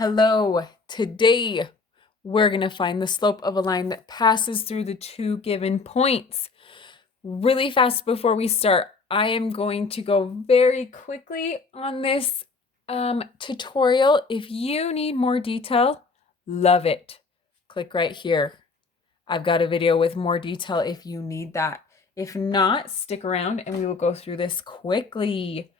Hello, today we're going to find the slope of a line that passes through the two given points. Really fast before we start, I am going to go very quickly on this tutorial. If you need more detail, love it. Click right here. I've got a video with more detail if you need that. If not, stick around and we will go through this quickly.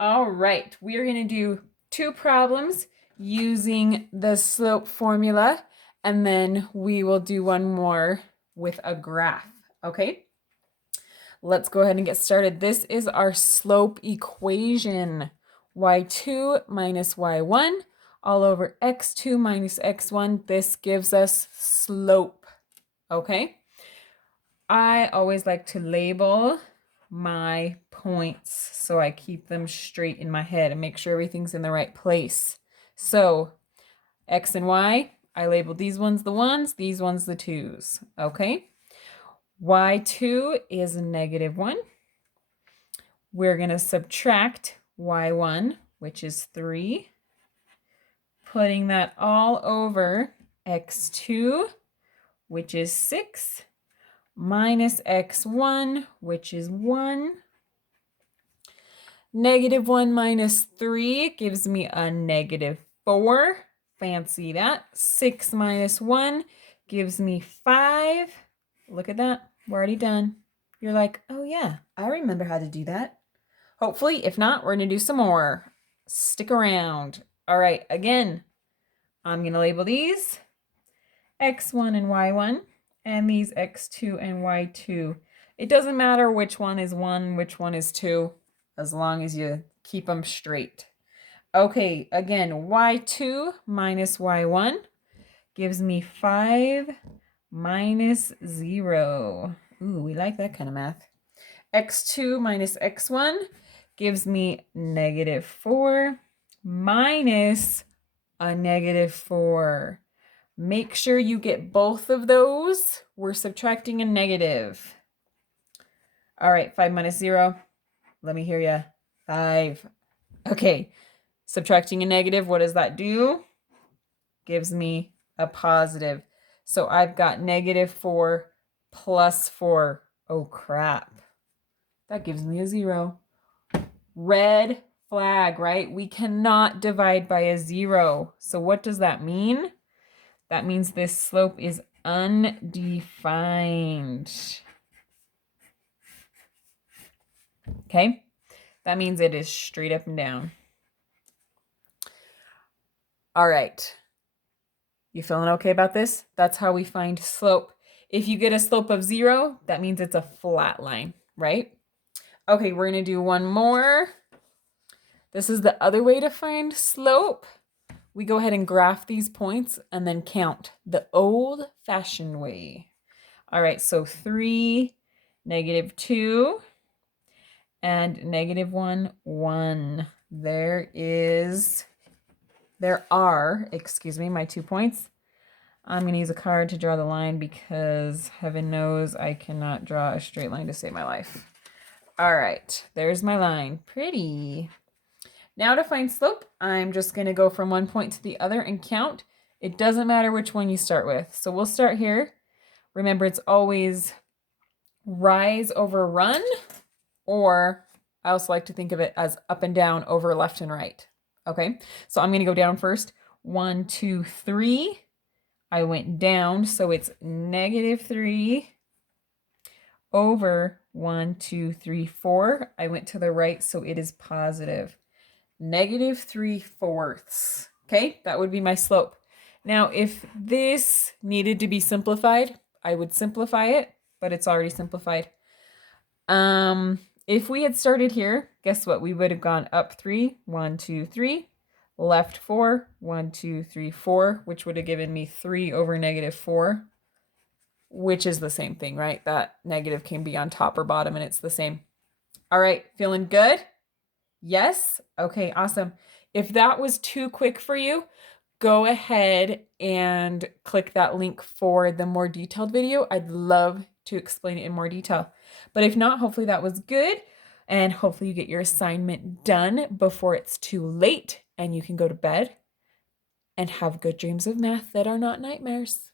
All right, we are going to do two problems using the slope formula, and then we will do one more with a graph, okay? Let's go ahead and get started. This is our slope equation. y2 minus y1 all over x2 minus x1. This gives us slope, okay? I always like to label my points so I keep them straight in my head and make sure everything's in the right place. So X and Y, I labeled these ones the ones, these ones the twos, okay? Y2 is -1. We're going to subtract Y1, which is 3, putting that all over X2, which is 6, minus x1, which is 1. -1 minus 3 gives me a -4. Fancy that. 6 minus 1 gives me 5. Look at that. We're already done. You're like, oh yeah, I remember how to do that. Hopefully, if not, we're going to do some more. Stick around. All right, again, I'm going to label these x1 and y1. And these x2 and y2. It doesn't matter which one is 1, which one is 2, as long as you keep them straight. Okay, again, y2 minus y1 gives me 5 minus 0. Ooh, we like that kind of math. x2 minus x1 gives me -4 minus a -4. Make sure you get both of those. We're subtracting a negative. All right, 5 minus 0. Let me hear you. 5. Okay, subtracting a negative, what does that do? Gives me a positive. So I've got -4 plus 4. Oh, crap. That gives me a 0. Red flag, right? We cannot divide by a 0. So what does that mean? That means this slope is undefined. Okay? That means it is straight up and down. All right. You feeling okay about this? That's how we find slope. If you get a slope of 0, that means it's a flat line, right? Okay, we're going to do one more. This is the other way to find slope. We go ahead and graph these points and then count the old-fashioned way. All right, so 3, -2, and -1, 1. There are, my 2 points. I'm going to use a card to draw the line because heaven knows I cannot draw a straight line to save my life. All right, there's my line. Pretty. Now to find slope, I'm just going to go from one point to the other and count. It doesn't matter which one you start with. So we'll start here. Remember, it's always rise over run, or I also like to think of it as up and down over left and right. Okay, so I'm going to go down first. 1, 2, 3. I went down, so it's -3 over 1, 2, 3, 4. I went to the right, so it is positive. -3/4. Okay, that would be my slope. Now, if this needed to be simplified, I would simplify it, but it's already simplified. If we had started here, guess what? We would have gone up 3, 1, 2, 3, left 4, 1, 2, 3, 4, which would have given me 3 over -4, which is the same thing, right? That negative can be on top or bottom, and it's the same. All right, feeling good? Yes? Okay, awesome. If that was too quick for you, go ahead and click that link for the more detailed video. I'd love to explain it in more detail. But if not, hopefully that was good. And hopefully you get your assignment done before it's too late and you can go to bed. and have good dreams of math that are not nightmares.